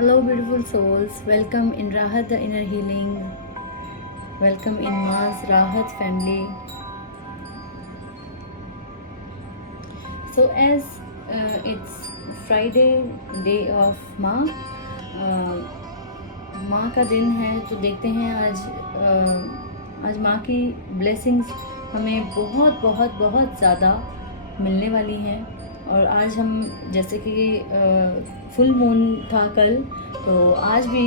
Hello, beautiful souls. Welcome in Rahat the Inner Healing. Welcome in Ma's Rahat family. So, as it's Friday, day of माँ, माँ का दिन है, तो देखते हैं आज माँ की ब्लेसिंग्स हमें बहुत बहुत बहुत ज़्यादा मिलने वाली हैं। और आज हम जैसे कि फुल मून था कल, तो आज भी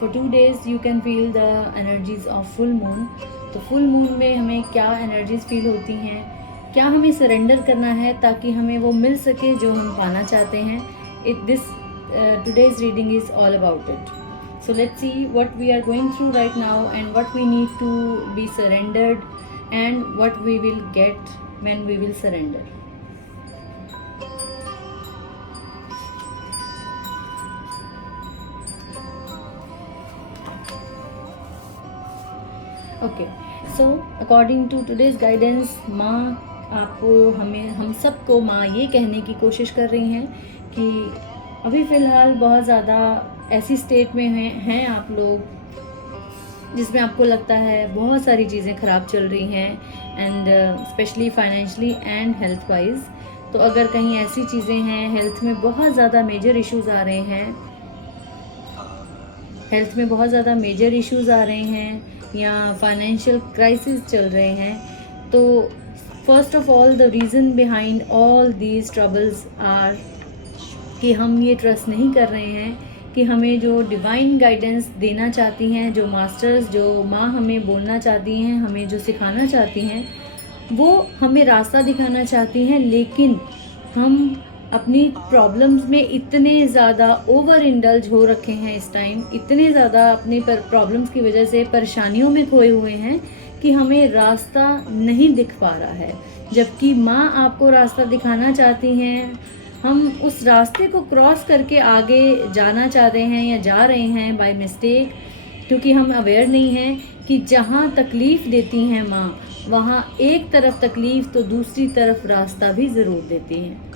for 2 days you can feel the energies of full moon. तो फुल मून में हमें क्या एनर्जीज़ फील होती हैं, क्या हमें सरेंडर करना है ताकि हमें वो मिल सके जो हम पाना चाहते हैं। Today's reading is all about it. So let's see what we are going through right now and what we need to be surrendered and what we will get when we will surrender. Okay, so according to today's guidance, माँ आपको हम सबको माँ ये कहने की कोशिश कर रही हैं कि अभी फ़िलहाल बहुत ज़्यादा ऐसी स्टेट में हैं आप लोग जिसमें आपको लगता है बहुत सारी चीज़ें ख़राब चल रही हैं, and specially financially and health wise. तो अगर कहीं ऐसी चीज़ें हैं, हेल्थ में बहुत ज़्यादा मेजर इश्यूज़ आ रहे हैं, या फाइनेंशियल क्राइसिस चल रहे हैं, तो first of all the reason behind all these troubles are कि हम ये ट्रस्ट नहीं कर रहे हैं कि हमें जो डिवाइन गाइडेंस देना चाहती हैं, जो मास्टर्स, जो माँ हमें बोलना चाहती हैं, हमें जो सिखाना चाहती हैं, वो हमें रास्ता दिखाना चाहती हैं, लेकिन हम अपनी प्रॉब्लम्स में इतने ज़्यादा ओवर इंडल्ज हो रखे हैं इस टाइम, इतने ज़्यादा अपनी प्रॉब्लम्स की वजह से परेशानियों में खोए हुए हैं कि हमें रास्ता नहीं दिख पा रहा है। जबकि माँ आपको रास्ता दिखाना चाहती हैं, हम उस रास्ते को क्रॉस करके आगे जाना चाहते हैं या जा रहे हैं बाय मिस्टेक, क्योंकि हम अवेयर नहीं हैं कि जहाँ तकलीफ़ देती हैं माँ, वहाँ एक तरफ तकलीफ़ तो दूसरी तरफ रास्ता भी ज़रूर देती हैं।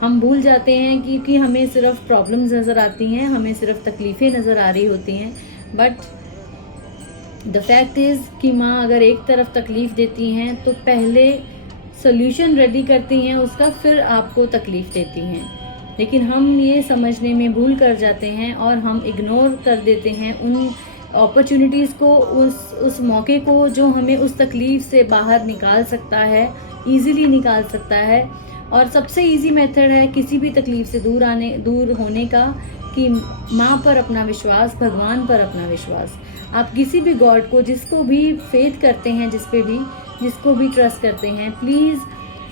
हम भूल जाते हैं क्योंकि हमें सिर्फ प्रॉब्लम्स नज़र आती हैं, हमें सिर्फ तकलीफ़ें नज़र आ रही होती हैं, बट द फैक्ट इज़ कि माँ अगर एक तरफ तकलीफ़ देती हैं तो पहले सोल्यूशन रेडी करती हैं उसका, फिर आपको तकलीफ़ देती हैं। लेकिन हम ये समझने में भूल कर जाते हैं और हम इग्नोर कर देते हैं उन अपॉर्चुनिटीज़ को, उस मौके को जो हमें उस तकलीफ़ से बाहर निकाल सकता है, ईज़िली निकाल सकता है। और सबसे इजी मेथड है किसी भी तकलीफ़ से दूर होने का कि माँ पर अपना विश्वास, भगवान पर अपना विश्वास। आप किसी भी गॉड को, जिसको भी फेथ करते हैं, जिसको भी ट्रस्ट करते हैं, प्लीज़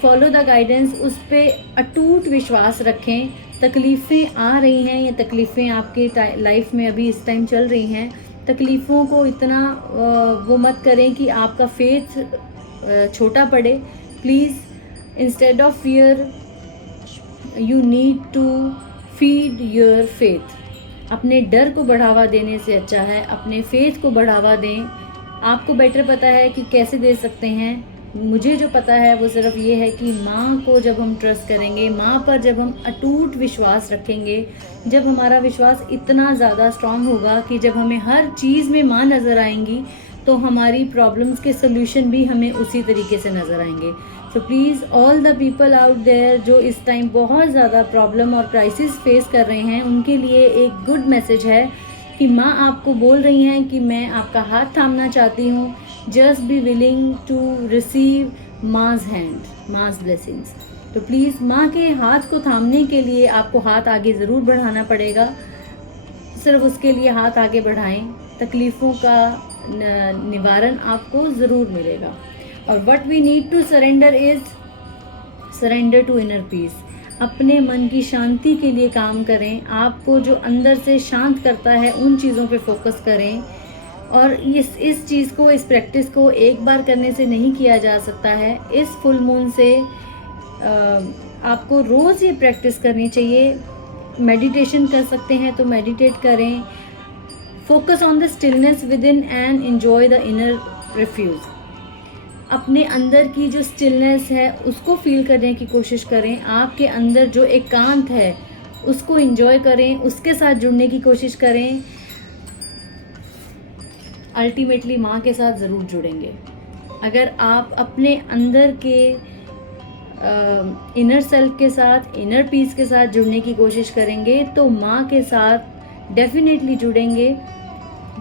फॉलो द गाइडेंस, उस पर अटूट विश्वास रखें। तकलीफ़ें आ रही हैं, ये तकलीफ़ें आपके लाइफ में अभी इस टाइम चल रही हैं, तकलीफ़ों को इतना वो मत करें कि आपका फेथ छोटा पड़े। Please, instead of fear you need to feed your faith. अपने डर को बढ़ावा देने से अच्छा है अपने फेथ को बढ़ावा दें। आपको बेटर पता है कि कैसे दे सकते हैं। मुझे जो पता है वो सिर्फ ये है कि माँ को जब हम ट्रस्ट करेंगे, माँ पर जब हम अटूट विश्वास रखेंगे, जब हमारा विश्वास इतना ज़्यादा स्ट्रांग होगा कि जब हमें हर चीज़ में माँ नज़र आएंगी, तो हमारी प्रॉब्लम्स के सोल्यूशन भी हमें उसी तरीके से नज़र आएंगे। So please all the people out there जो इस टाइम बहुत ज़्यादा प्रॉब्लम और क्राइसिस फेस कर रहे हैं, उनके लिए एक गुड मैसेज है कि माँ आपको बोल रही हैं कि मैं आपका हाथ थामना चाहती हूँ। Just be willing to receive माँ's हैंड, माँ's ब्लेसिंग्स। तो प्लीज़ माँ के हाथ को थामने के लिए आपको हाथ आगे ज़रूर बढ़ाना पड़ेगा। सिर्फ उसके लिए हाथ आगे बढ़ाएं, तकलीफ़ों का निवारण आपको ज़रूर मिलेगा। और what we need to surrender is surrender to inner peace. अपने मन की शांति के लिए काम करें। आपको जो अंदर से शांत करता है उन चीज़ों पे फोकस करें। और इस चीज़ को, इस प्रैक्टिस को एक बार करने से नहीं किया जा सकता है। इस फुल मून से आपको रोज़ ये प्रैक्टिस करनी चाहिए। मेडिटेशन कर सकते हैं तो मेडिटेट करें। Focus on the stillness with in and enjoy the inner refuse. अपने अंदर की जो स्टिलनेस है उसको फील करने की कोशिश करें। आपके अंदर जो एकांत है उसको एंजॉय करें, उसके साथ जुड़ने की कोशिश करें। अल्टीमेटली माँ के साथ ज़रूर जुड़ेंगे। अगर आप अपने अंदर के इनर सेल्फ के साथ, इनर पीस के साथ जुड़ने की कोशिश करेंगे तो माँ के साथ डेफिनेटली जुड़ेंगे।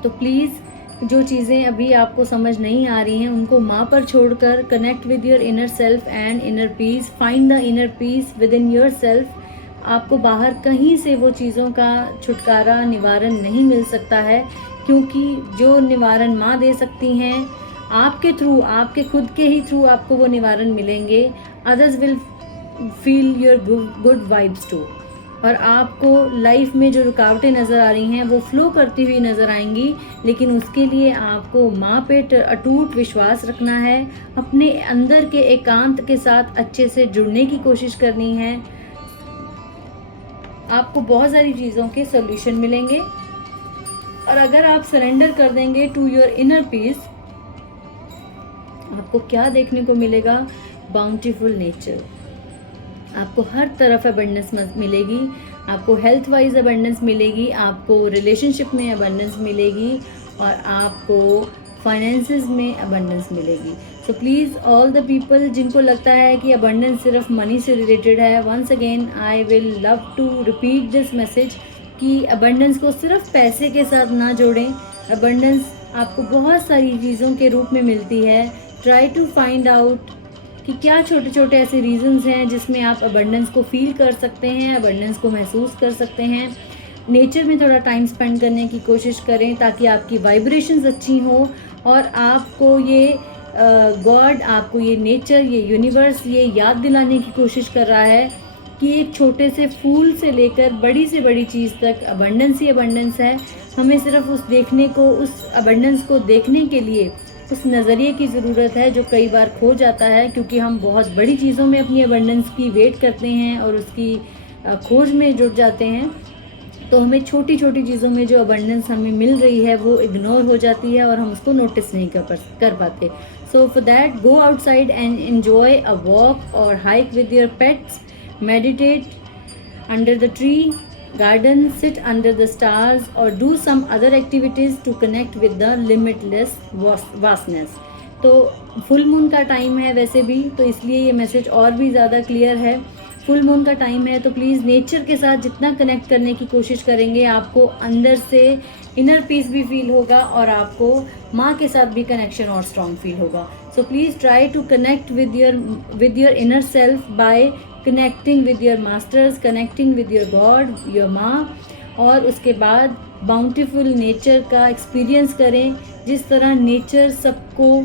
तो प्लीज़ जो चीज़ें अभी आपको समझ नहीं आ रही हैं उनको माँ पर छोड़कर connect with your inner self and inner peace, find the inner peace with in your self. आपको बाहर कहीं से वो चीज़ों का छुटकारा, निवारण नहीं मिल सकता है, क्योंकि जो निवारण माँ दे सकती हैं आपके थ्रू, आपके खुद के ही थ्रू आपको वो निवारण मिलेंगे। Others will feel your good vibes too. और आपको लाइफ में जो रुकावटें नज़र आ रही हैं वो फ्लो करती हुई नज़र आएंगी, लेकिन उसके लिए आपको माँ पे अटूट विश्वास रखना है, अपने अंदर के एकांत के साथ अच्छे से जुड़ने की कोशिश करनी है। आपको बहुत सारी चीज़ों के सॉल्यूशन मिलेंगे। और अगर आप सरेंडर कर देंगे टू योर इनर पीस, आपको क्या देखने को मिलेगा? Bountiful nature. आपको हर तरफ अबंडेंस मिलेगी, आपको हेल्थ वाइज अबंडेंस मिलेगी, आपको रिलेशनशिप में अबंडेंस मिलेगी और आपको फाइनेंसेस में अबंडेंस मिलेगी। सो प्लीज़ ऑल द पीपल जिनको लगता है कि अबंडेंस सिर्फ मनी से रिलेटेड है, once again I will love to repeat this message कि अबंडेंस को सिर्फ पैसे के साथ ना जोड़ें। अबंडेंस आपको बहुत सारी चीज़ों के रूप में मिलती है। ट्राई टू फाइंड आउट कि क्या छोटे छोटे ऐसे रीजंस हैं जिसमें आप अबंडेंस को फील कर सकते हैं, अबंडेंस को महसूस कर सकते हैं। नेचर में थोड़ा टाइम स्पेंड करने की कोशिश करें ताकि आपकी वाइब्रेशंस अच्छी हों और आपको ये गॉड, आपको ये नेचर, ये यूनिवर्स ये याद दिलाने की कोशिश कर रहा है कि एक छोटे से फूल से लेकर बड़ी से बड़ी चीज़ तक अबंडेंस ही अबंडेंस है। हमें सिर्फ उस देखने को, उस अबंडेंस को देखने के लिए उस नज़रिए की ज़रूरत है जो कई बार खो जाता है, क्योंकि हम बहुत बड़ी चीज़ों में अपनी अबंडेंस की वेट करते हैं और उसकी खोज में जुट जाते हैं। तो हमें छोटी छोटी चीज़ों में जो अबंडेंस हमें मिल रही है वो इग्नोर हो जाती है और हम उसको नोटिस नहीं कर पाते। So for that go outside and enjoy a walk और hike with your pets, meditate under the tree garden, sit under the stars or do some other activities to connect with the limitless vastness। तो full moon का time है वैसे भी, तो इसलिए ये message और भी ज़्यादा क्लियर है। फुल मून का टाइम है तो प्लीज़ नेचर के साथ जितना कनेक्ट करने की कोशिश करेंगे आपको अंदर से इनर पीस भी फील होगा और आपको माँ के साथ भी कनेक्शन और स्ट्रॉन्ग फील होगा। So please try to connect with your inner self by connecting with your masters, connecting with your god, your माँ, और उसके बाद बाउंटीफुल नेचर का एक्सपीरियंस करें। जिस तरह नेचर सबको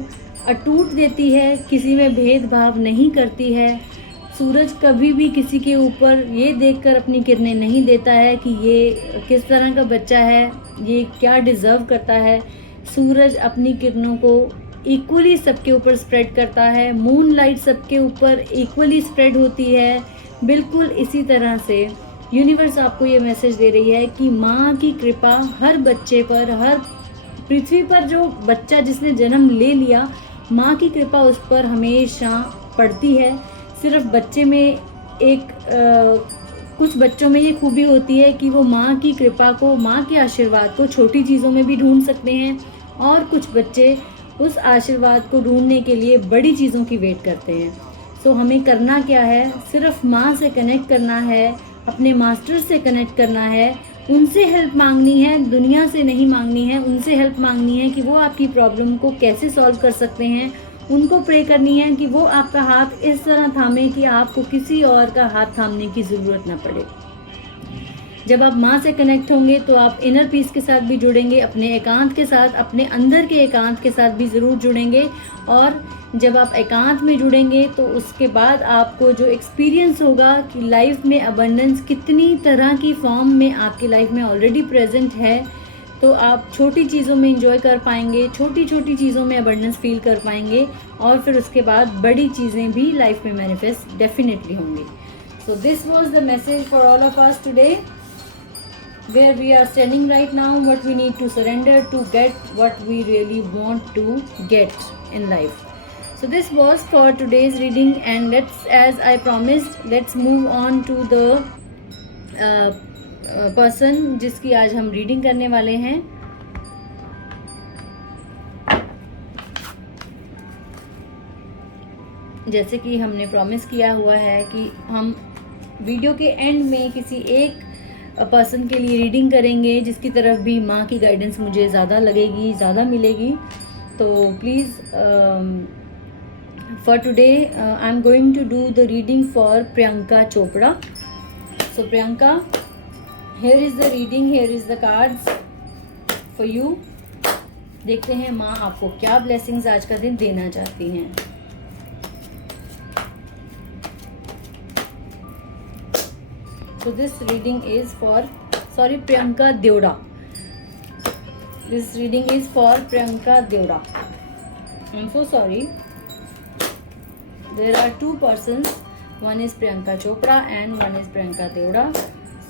अटूट देती है, किसी में भेदभाव नहीं करती है। सूरज कभी भी किसी के ऊपर ये देखकर अपनी किरणें नहीं देता है कि ये किस तरह का बच्चा है, ये क्या डिज़र्व करता है। सूरज अपनी किरणों को इक्वली सबके ऊपर स्प्रेड करता है, मून लाइट सबके ऊपर इक्वली स्प्रेड होती है। बिल्कुल इसी तरह से यूनिवर्स आपको ये मैसेज दे रही है कि माँ की कृपा हर बच्चे पर, हर पृथ्वी पर जो बच्चा जिसने जन्म ले लिया, माँ की कृपा उस पर हमेशा पड़ती है। सिर्फ बच्चे में कुछ बच्चों में ये खूबी होती है कि वो माँ की कृपा को, माँ के आशीर्वाद को छोटी चीज़ों में भी ढूंढ सकते हैं, और कुछ बच्चे उस आशीर्वाद को ढूंढने के लिए बड़ी चीज़ों की वेट करते हैं। सो हमें करना क्या है? सिर्फ माँ से कनेक्ट करना है, अपने मास्टर से कनेक्ट करना है, उनसे हेल्प मांगनी है, दुनिया से नहीं मांगनी है। उनसे हेल्प मांगनी है कि वो आपकी प्रॉब्लम को कैसे सॉल्व कर सकते हैं। उनको प्रे करनी है कि वो आपका हाथ इस तरह थामे कि आपको किसी और का हाथ थामने की ज़रूरत ना पड़े। जब आप माँ से कनेक्ट होंगे तो आप इनर पीस के साथ भी जुड़ेंगे, अपने एकांत के साथ, अपने अंदर के एकांत के साथ भी ज़रूर जुड़ेंगे। और जब आप एकांत में जुड़ेंगे तो उसके बाद आपको जो एक्सपीरियंस होगा कि लाइफ में अबंडेंस कितनी तरह की फॉर्म में आपकी लाइफ में ऑलरेडी प्रेजेंट है, तो आप छोटी चीज़ों में इंजॉय कर पाएंगे, छोटी छोटी चीज़ों में अबंडेंस फील कर पाएंगे, और फिर उसके बाद बड़ी चीज़ें भी लाइफ में मैनिफेस्ट डेफिनेटली होंगी। So this was the message for all of us today, where we are standing right now, what we need to surrender to get what we really want to get in life. So this was for today's reading, and let's, as I promised, let's move on to the person जिसकी आज हम reading करने वाले हैं, जैसे कि हमने promise किया हुआ है कि हम वीडियो के एंड में किसी एक पर्सन के लिए रीडिंग करेंगे जिसकी तरफ भी माँ की गाइडेंस मुझे ज़्यादा लगेगी, ज़्यादा मिलेगी। तो please for today I am going to do the reading for Priyanka Chopra. So Priyanka, here is the reading, here is the cards for you. देखते हैं माँ आपको क्या ब्लेसिंग्स आज का दिन देना चाहती हैं। So this reading is for, sorry, Priyanka Deora. This reading is for Priyanka Deora. I'm so sorry. There are two persons. One is Priyanka Chopra and one is Priyanka Deora.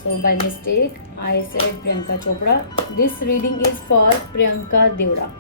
So by mistake, I said Priyanka Chopra. This reading is for Priyanka Deora.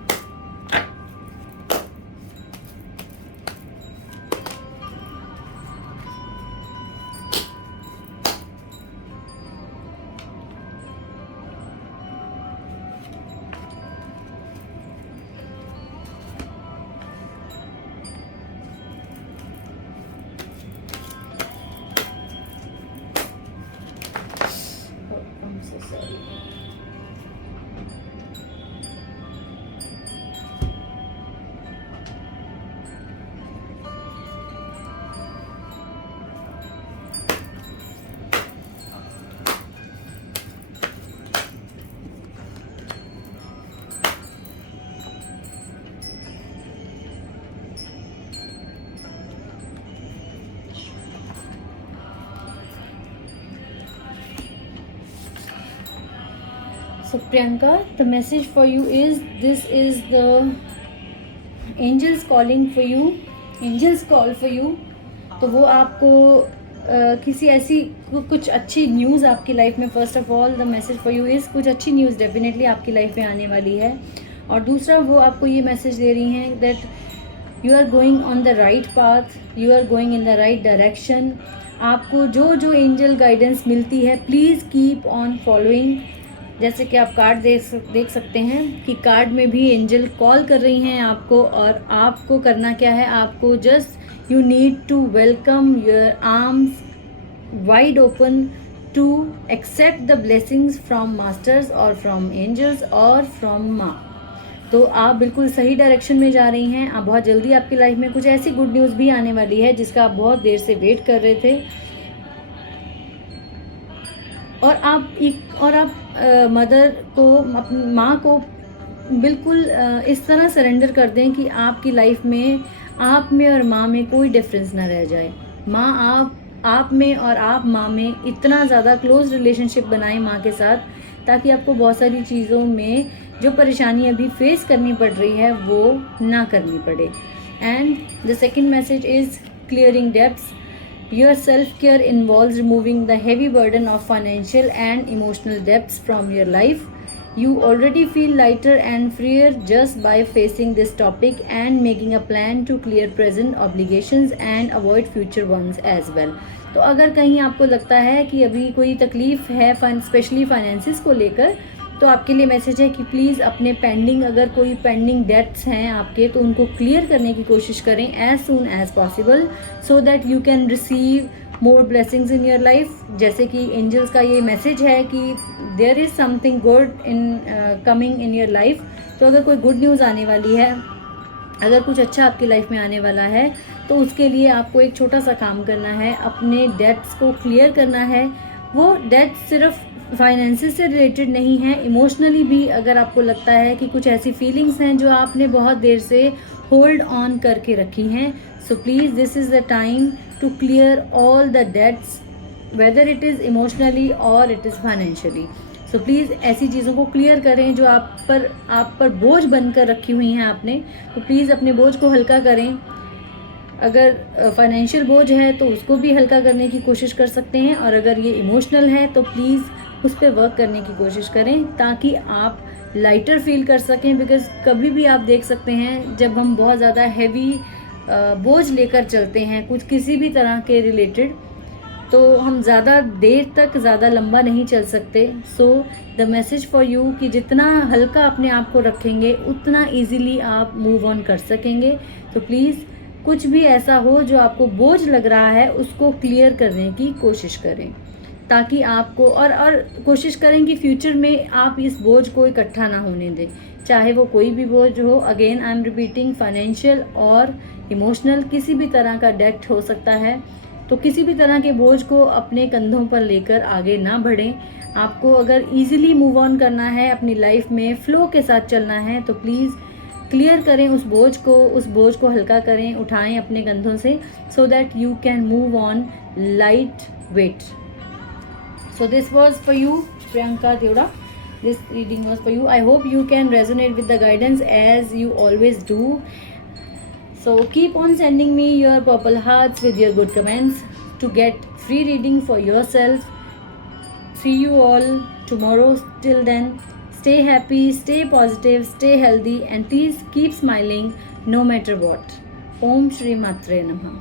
So Priyanka, the message for you is, this is the angels calling for you, angels call for you। तो वो आपको किसी ऐसी कुछ अच्छी news आपकी life में, first of all the message for you is, कुछ अच्छी न्यूज़ डेफिनेटली आपकी लाइफ में आने वाली है। और दूसरा, वो आपको ये मैसेज दे रही हैं that you are going on the right path, you are going in the right direction. आपको जो जो एंजल गाइडेंस मिलती है, प्लीज़ कीप ऑन फॉलोइंग। जैसे कि आप कार्ड देख सकते हैं कि कार्ड में भी एंजल कॉल कर रही हैं आपको, और आपको करना क्या है, आपको just you need to welcome your arms wide open to accept the blessings from masters और फ्रॉम एंजल्स और फ्रॉम माँ। तो आप बिल्कुल सही डायरेक्शन में जा रही हैं। आप बहुत जल्दी, आपकी लाइफ में कुछ ऐसी गुड न्यूज़ भी आने वाली है जिसका आप बहुत देर से वेट कर रहे थे। और आप मदर को, अपनी माँ को बिल्कुल इस तरह सरेंडर कर दें कि आपकी लाइफ में आप में और माँ में कोई डिफरेंस ना रह जाए। माँ आप में और आप माँ में इतना ज़्यादा क्लोज रिलेशनशिप बनाएं माँ के साथ, ताकि आपको बहुत सारी चीज़ों में जो परेशानी अभी फेस करनी पड़ रही है वो ना करनी पड़े। And the second message is clearing debts. Your self-care involves removing the heavy burden of financial and emotional debts from your life. You already feel lighter and freer just by facing this topic and making a plan to clear present obligations and avoid future ones as well. तो अगर कहीं आपको लगता है कि अभी कोई तकलीफ़ है स्पेशली फाइनेंसिस को लेकर, तो आपके लिए मैसेज है कि प्लीज़ अपने पेंडिंग, अगर कोई पेंडिंग डेट्स हैं आपके, तो उनको क्लियर करने की कोशिश करें as soon as possible, so that you can receive more blessings in your life. जैसे कि एंजल्स का ये मैसेज है कि there is something good in coming in your life. तो अगर कोई गुड न्यूज़ आने वाली है, अगर कुछ अच्छा आपकी लाइफ में आने वाला है, तो उसके लिए आपको एक छोटा सा काम करना है, अपने डेट्स को क्लियर करना है। वो डेट्स सिर्फ फाइनेंसिस से रिलेटेड नहीं है, इमोशनली भी अगर आपको लगता है कि कुछ ऐसी फीलिंग्स हैं जो आपने बहुत देर से होल्ड ऑन करके रखी हैं, so please this is the time to clear all the debts, whether it is emotionally और it is financially. So please ऐसी चीज़ों को क्लियर करें जो आप पर बोझ बनकर रखी हुई हैं आपने। तो प्लीज़ अपने बोझ को हल्का करें। अगर फाइनेंशियल बोझ है तो उसको भी हल्का करने की कोशिश कर सकते हैं, और अगर ये इमोशनल है तो प्लीज़ उस पर वर्क करने की कोशिश करें ताकि आप लाइटर फील कर सकें। बिकॉज़ कभी भी आप देख सकते हैं जब हम बहुत ज़्यादा हैवी बोझ लेकर चलते हैं कुछ किसी भी तरह के रिलेटेड, तो हम ज़्यादा देर तक ज़्यादा लंबा नहीं चल सकते। So the message for you कि जितना हल्का अपने आप को रखेंगे उतना इजीली आप मूव ऑन कर सकेंगे। तो प्लीज़ कुछ भी ऐसा हो जो आपको बोझ लग रहा है उसको क्लियर करने की कोशिश करें, ताकि आपको और कोशिश करें कि फ्यूचर में आप इस बोझ को इकट्ठा ना होने दें, चाहे वो कोई भी बोझ हो। Again I am repeating, financial और इमोशनल किसी भी तरह का डेट हो सकता है। तो किसी भी तरह के बोझ को अपने कंधों पर लेकर आगे ना बढ़ें। आपको अगर इजीली मूव ऑन करना है, अपनी लाइफ में फ्लो के साथ चलना है, तो प्लीज़ क्लियर करें उस बोझ को हल्का करें, उठाएं अपने कंधों से, सो that you can move on light weight. So this was for you, Priyanka Deora. This reading was for you. I hope you can resonate with the guidance as you always do. So keep on sending me your purple hearts with your good comments to get free reading for yourself. See you all tomorrow. Till then, stay happy, stay positive, stay healthy, and please keep smiling no matter what. Om Shri Matre Namah.